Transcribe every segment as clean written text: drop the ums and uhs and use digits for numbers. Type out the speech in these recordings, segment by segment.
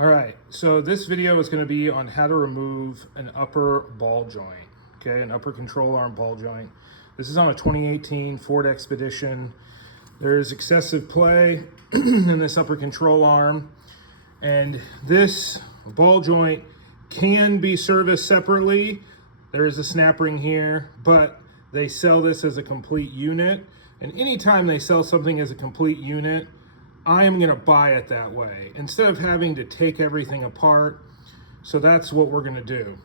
All right, so this video is going to be on how to remove an upper ball joint, okay, an upper control arm ball joint. This is on a 2018 Ford Expedition. There's excessive play in this upper control arm, and this ball joint can be serviced separately. There is a snap ring here, but they sell this as a complete unit, and anytime they sell something as a complete unit, I am gonna buy it that way instead of having to take everything apart. So that's what we're gonna do.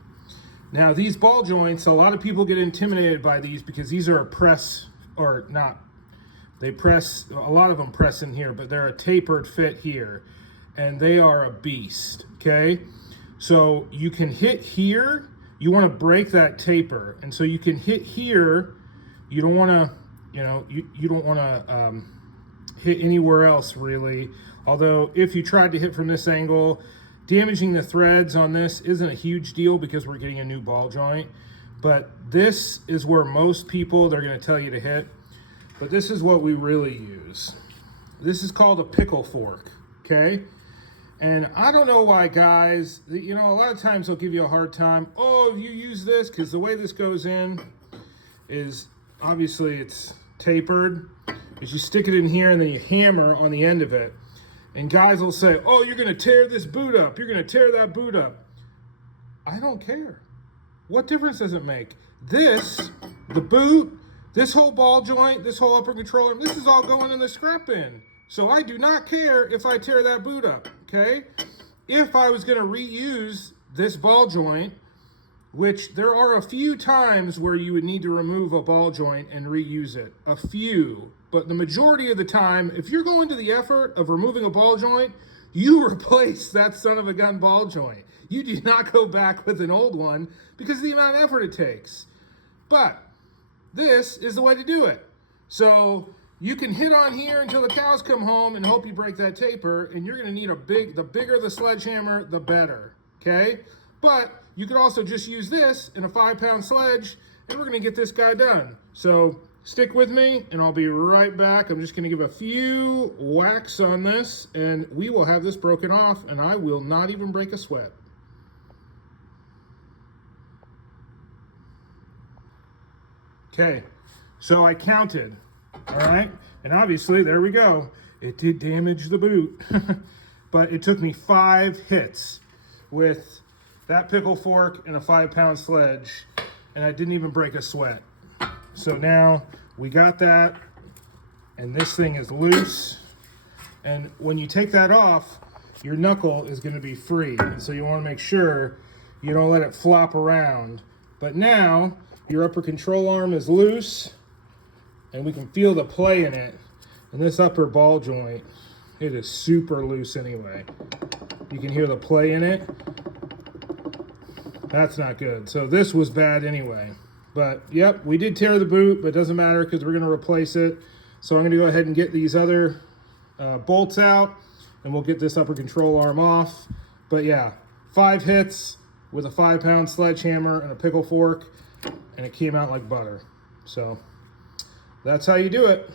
Now these ball joints, a lot of people get intimidated by these because these are a press, or not, they press, a lot of them press in here, but they're a tapered fit here, and they are a beast, okay? So you can hit here, you wanna break that taper, and so you can hit here, you don't wanna, you don't wanna, hit anywhere else really. Although if you tried to hit from this angle, damaging the threads on this isn't a huge deal because we're getting a new ball joint. But this is where most people, they're going to tell you to hit. But this is what we really use. This is called a pickle fork, okay? And I don't know why guys, a lot of times they'll give you a hard time. Oh, you use this, because the way this goes in is obviously it's tapered. Is you stick it in here and then you hammer on the end of it. And guys will say, oh, you're gonna tear this boot up. You're gonna tear that boot up. I don't care. What difference does it make? This, the boot, this whole ball joint, this whole upper controller, this is all going in the scrap bin. So I do not care if I tear that boot up, okay? If I was gonna reuse this ball joint, which there are a few times where you would need to remove a ball joint and reuse it. A few. But the majority of the time, if you're going to the effort of removing a ball joint, you replace that son of a gun ball joint. You do not go back with an old one because of the amount of effort it takes. But this is the way to do it. So you can hit on here until the cows come home and hope you break that taper, and you're gonna need the bigger the sledgehammer, the better, okay? But you could also just use this in a 5-pound sledge, and we're gonna get this guy done. So stick with me, and I'll be right back. I'm just gonna give a few whacks on this, and we will have this broken off, and I will not even break a sweat. Okay, so I counted, all right? And obviously, there we go. It did damage the boot, but it took me 5 hits with that pickle fork and a 5-pound sledge, and I didn't even break a sweat. So now we got that, and this thing is loose. And when you take that off, your knuckle is gonna be free. And so you wanna make sure you don't let it flop around. But now your upper control arm is loose, and we can feel the play in it. And this upper ball joint, it is super loose anyway. You can hear the play in it. That's not good. So this was bad anyway. But yep, we did tear the boot, but it doesn't matter because we're gonna replace it. So I'm gonna go ahead and get these other bolts out, and we'll get this upper control arm off. But yeah, 5 hits with a 5-pound sledgehammer and a pickle fork, and it came out like butter. So that's how you do it.